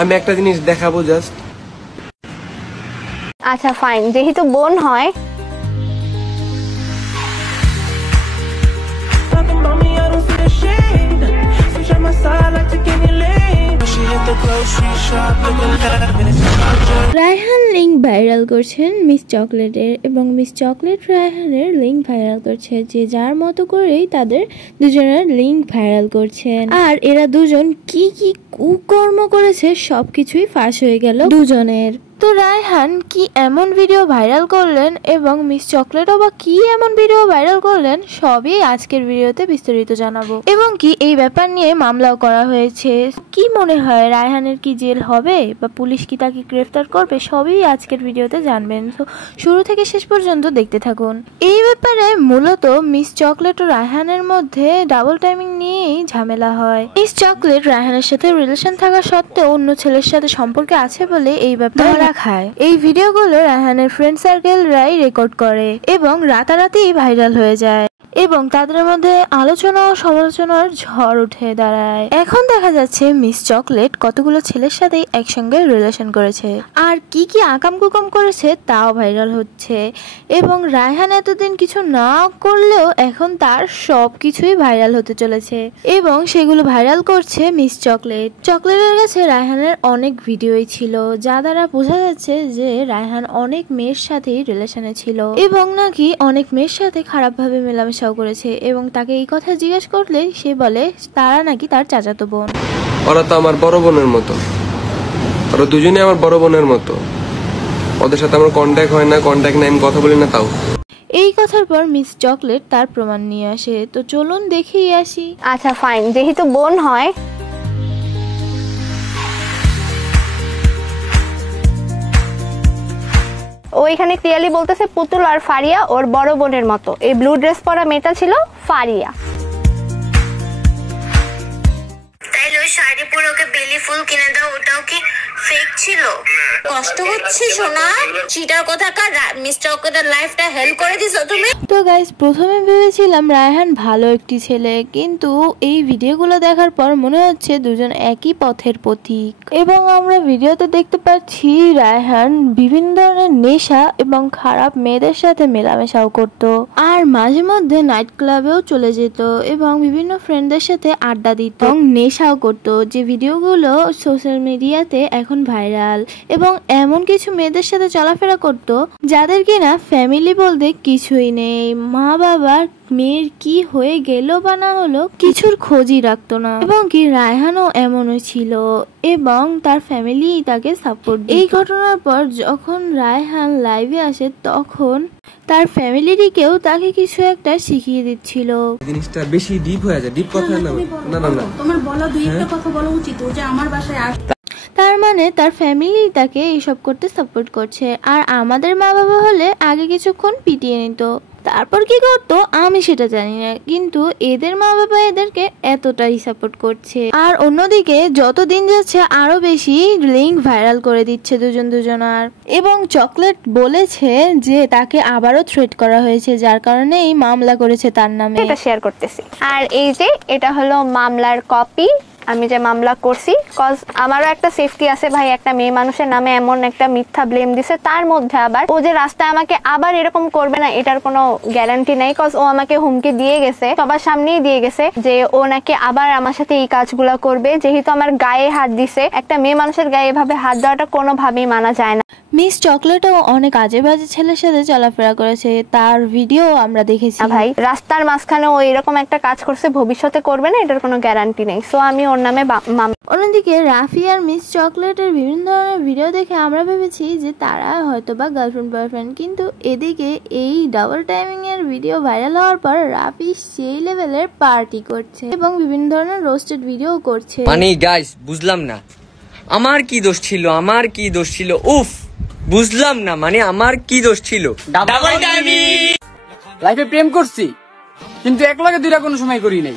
আমি একটা জিনিস দেখাবো জাস্ট। আচ্ছা ফাইন, যেহেতু বোন হয় রায়হান লিঙ্ক ভাইরাল করছেন মিস চকলেটের এবং মিস চকলেট রায়হানের লিঙ্ক ভাইরাল করছে, যে যার মতো করেই তাদের দুজনের লিঙ্ক ভাইরাল করছেন। আর এরা দুজন কি কি কুকর্ম করেছে সবকিছুই ফাঁস হয়ে গেল দুজনের। তো রায়হান কি এমন ভিডিও ভাইরাল করলেন এবং মিস চকলেটও বা কি এমন ভিডিও ভাইরাল করলেন সবই আজকের ভিডিওতে বিস্তারিত জানাবো, এবং কি এই ব্যাপার নিয়ে মামলাও করা হয়েছে। কি মনে হয় রায়হানের কি জেল হবে বা পুলিশ কি তাকে গ্রেফতার করবে, সবই আজকের ভিডিওতে জানবেন। তো শুরু থেকে শেষ পর্যন্ত দেখতে থাকুন। এই ব্যাপারে মূলত মিস চকলেট ও রায়হানের মধ্যে ডাবল টাইমিং নিয়েই ঝামেলা হয়। মিস চকলেট রায়হানের সাথে রিলেশন থাকা সত্ত্বেও অন্য ছেলের সাথে সম্পর্কে আছে বলে এই ব্যাপারে খায়। এই ভিডিওগুলো রায়হানের ফ্রেন্ড সার্কেলরাই রেকর্ড করে এবং রাতারাতি ভাইরাল হয়ে যায় এবং তাদের মধ্যে আলোচনা ও সমালোচনার ঝড় উঠে দাঁড়ায়। এখন দেখা যাচ্ছে মিস চকলেট কতগুলো ছেলের সাথেই একসঙ্গে রিলেশন করেছে আর কি কি আকাম কুকাম করেছে তাও ভাইরাল হচ্ছে, এবং রায়হান এতদিন কিছু না করলেও এখন তার সবকিছুই ভাইরাল হতে চলেছে এবং সেগুলো ভাইরাল করছে মিস চকলেট। চকলেটের কাছে রায়হানের অনেক ভিডিওই ছিল যা দ্বারা বোঝা যাচ্ছে যে রায়হান অনেক মেয়ের সাথেই রিলেশনে ছিল এবং নাকি অনেক মেয়ের সাথে খারাপভাবে মেলামেশা করেছে, এবং তাকে এই কথা জিজ্ঞেস করলে সে বলে তারা নাকি তার চাচাতো বোন। ওরা তো আমার বড় বোনের মতো, ওরা দুজনে আমার বড় বোনের মতো। ওদের সাথে আমার কন্ট্যাক্ট হয় না, কন্ট্যাক্ট নেই, আমি কথা বলি না তাও। এই কথার পর মিস চকলেট তার প্রমাণ নিয়ে আসে। তো চলুন দেখেই আসি। আচ্ছা ফাইন, যেহেতু বোন হয় ও এখানে ক্লিয়ারলি বলতেছে পুতুল আর ফারিয়া ওর বড় বোনের মতো। এই ব্লু ড্রেস পরা মেয়েটা ছিল ফারিয়া। তাইলে ওই শাড়ি পরে ওকে বেলি ফুল কিনে দাও, ওটাও কি ফেক ছিল? কষ্ট হচ্ছে সোনা, চিটার কোথাকার মিস চকলেটের লাইফটা হেল্প করে দিছো তুমি। তো গাইস, প্রথমে ভেবেছিলাম রায়হান ভালো একটি ছেলে, কিন্তু এই ভিডিওগুলো দেখার পর মনে হচ্ছে দুজন একই পথের পথিক। এবং আমরা ভিডিওতে দেখতে পাচ্ছি রায়হান বিভিন্ন ধরনের নেশা এবং খারাপ মেয়েদের সাথে মেলামেশাও করত, আর মাঝে মধ্যে নাইট ক্লাবেও চলে যেত এবং বিভিন্ন ফ্রেন্ডদের সাথে আড্ডা দিত এবং নেশাও করত, যে ভিডিওগুলো সোশ্যাল মিডিয়াতে এখন ভাইরাল। এবং এমন কিছু মেয়েদের সাথে চলাফেরা করত যাদের কিনা ফ্যামিলি বলতে কিছুই নেই, মা বাবার মেয়ের কি হয়ে গেল বা না হলো কিছুর খোঁজই রাখতো না। এবং কি রায়হানও এমনই ছিল এবং তার ফ্যামিলি তাকে সাপোর্ট। এই ঘটনার পর যখন রায়হান লাইভে আসে তখন তার ফ্যামিলিকেও তাকে কিছু একটা শিখিয়ে দিচ্ছিল। জিনিসটা বেশি ডিপ হয়ে যায়, ডিপ কথা না। না না না, তোমার বলা দুই একটা কথা বলা উচিত, ও যে আমার বাসায় আসে। তার মানে তার ফ্যামিলি তাকে এইসব করতে সাপোর্ট করছে, আর আমাদের মা বাবা হলে আগে কিছুক্ষণ পিটিয়ে নিত, তারপর কি করতো আমি সেটা জানি না, কিন্তু এদের মা বাবা এদেরকে এতটাই সাপোর্ট করছে। আর অন্যদিকে যত দিন যাচ্ছে আরো বেশি লিঙ্ক ভাইরাল করে দিচ্ছে দুজনার। এবং চকলেট বলেছে যে তাকে আবারও থ্রেট করা হয়েছে, যার কারণে এই মামলা করেছে তার নামে। এটা শেয়ার করতেছি। আর এই যে এটা হলো মামলার কপি, আমি যে মামলা করছি, কজ আমারও একটা সেফটি আছে ভাই। একটা মেয়ে মানুষের নামে এমন একটা মিথ্যা ব্লেম দিছে, তার মধ্যে আবার ও যে রাস্তায় আমাকে আবার এরকম করবে না এটার কোনো গ্যারান্টি নাই। কজ ও আমাকে হুমকি দিয়ে গেছে, সবার সামনেই দিয়ে গেছে যে ও নাকি আবার আমার সাথে এই কাজগুলো করবে। যেহেতু আমার গায়ে হাত দিছে, একটা মেয়ে মানুষের গায়ে এভাবে হাত দেওয়াটা কোনোভাবেই মানা যায় না। মিস চকলেটও অনেক আজে বাজে ছেলের সাথে চলাফেরা করেছে, তার ভিডিও আমরা দেখেছি ভাই। রাস্তার মাঝখানে ও এরকম একটা কাজ করছে, ভবিষ্যতে করবে না এটার কোনো গ্যারান্টি নেই। সো আমি ওর নামে অন্যদিকে রাফি আর মিস চকলেটের বিভিন্ন ধরনের ভিডিও দেখে আমরা ভেবেছি যে তারা হয়তো বা গার্লফ্রেন্ড বয়ফ্রেন্ড, কিন্তু এদিকে এই ডাবল টাইমিং এর ভিডিও ভাইরাল হওয়ার পর রাফি সেই লেভেলের পার্টি করছে এবং বিভিন্ন ধরনের রোস্টেড ভিডিও করছে। মানে গাইস বুঝলাম না আমার কি দোষ ছিল, আমার কি দোষ ছিল, উফ বুঝলাম না, মানে আমার কি দোষ ছিল। ডাবল টাইমিং লাইফে প্রেম করছি কিন্তু এক লগে দুইটা কোনো সময় করি নাই।